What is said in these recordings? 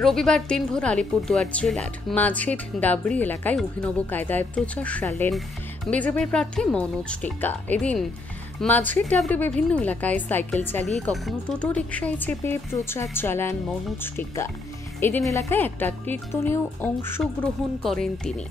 রবিবার দিনভর আলিপুরদুয়ার জেলার মাঝের ডাবরি এলাকায় অভিনব কায়দায় প্রচার সারলেন বিজেপির প্রার্থী মনোজ টিক্কা। এদিন মাঝের ডাবরি বিভিন্ন এলাকায় সাইকেল চালিয়ে কখনো টোটো রিকশায় চেপে প্রচার চালান মনোজ টিক্কা। এদিন এলাকায় একটা কীর্তনেও অংশগ্রহণ করেন তিনি।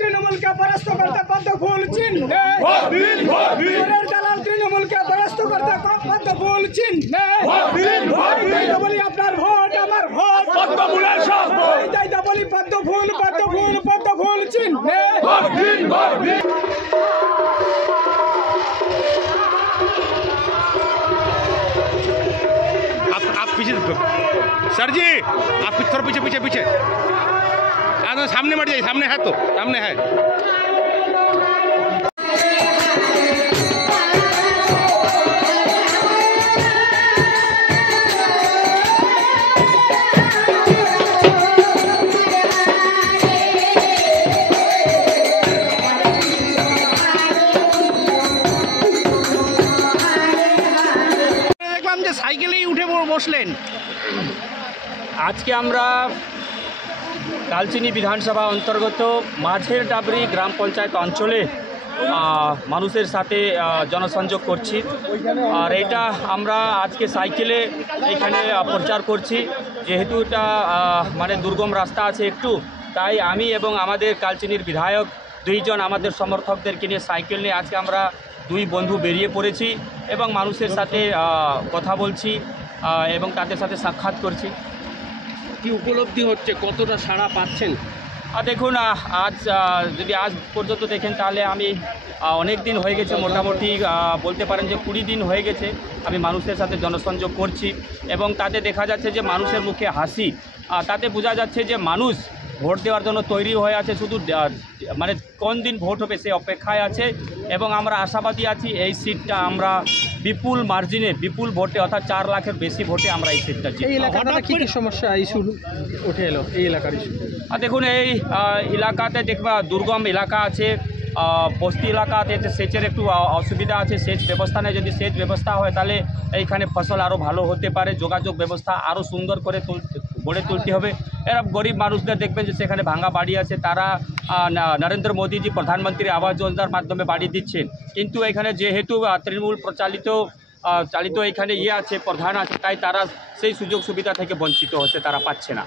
तृणमूल के परास्त करते पद्म फूल चिन्ह तृणमूल के परास्त करते पद्म फूल चिन्ह बोली अपना भोट हमार भोट बोली पद्म फूल चिन्ह। आप पीछे सर जी, आप थोड़ा पीछे पीछे पीछे सामने मत जाइए, सामने है तो सामने है। দেখলাম যে সাইকেলেই উঠে বসলেন। আজকে আমরা কালচিনি বিধানসভা অন্তর্গত মাঝের ডাবরি গ্রাম পঞ্চায়েত অঞ্চলে মানুষের সাথে জনসংযোগ করছি। আর এটা আমরা আজকে সাইকেলে এখানে প্রচার করছি, যেহেতু এটা মানে দুর্গম রাস্তা আছে একটু, তাই আমি এবং আমাদের কালচিনির বিধায়ক দুইজন আমাদের সমর্থকদেরকে নিয়ে সাইকেল নিয়ে আজকে আমরা দুই বন্ধু বেরিয়ে পড়েছি এবং মানুষের সাথে কথা বলছি এবং তাদের সাথে সাক্ষাৎ করছি। কি উপলব্ধি হচ্ছে, কতটা সাড়া পাচ্ছেন? দেখুন, যদি আজ পর্যন্ত দেখেন তাহলে আমি অনেক দিন হয়ে গেছে, মোটামুটি বলতে পারেন যে 20 দিন হয়ে গেছে আমি মানুষের সাথে জনসংযোগ করছি এবং তাতে দেখা যাচ্ছে যে মানুষের মুখে হাসি, তাতে বোঝা যাচ্ছে যে মানুষ ভোট দেওয়ার জন্য তৈরি হয়ে আছে, শুধু মানে কোন দিন ভোট হবে সে অপেক্ষায় আছে এবং আমরা আশাবাদী আছি এই সিটটা আমরা বিপুল মার্জিনে, বিপুল ভোটে অর্থাৎ 4 লাখের বেশি ভোটে আমরা এই সিটটা জিতব। এই এলাকাটা কি সমস্যা ইস্যু উঠে এলো এই এলাকার ইস্যু? দেখুন, এই এলাকাতে দেখবা দুর্গম এলাকা আছে, বস্তি এলাকাতে সেচের একটু অসুবিধা আছে। সেচ ব্যবস্থা নেই, যদি সেচ ব্যবস্থা হয় তাহলে এইখানে ফসল আরও ভালো হতে পারে। যোগাযোগ ব্যবস্থা আরও সুন্দর করে গড়ে তুলতে হবে। এরা গরিব মানুষদের দেখবেন যে সেখানে ভাঙা বাড়ি আছে, তারা নরেন্দ্র মোদীজি প্রধানমন্ত্রী আবাস যোজনার মাধ্যমে বাড়ি দিচ্ছেন, কিন্তু এখানে যেহেতু তৃণমূল চালিত এখানে আছে, প্রধান আছে, তাই তারা সেই সুযোগ সুবিধা থেকে বঞ্চিত হচ্ছে, তারা পাচ্ছে না।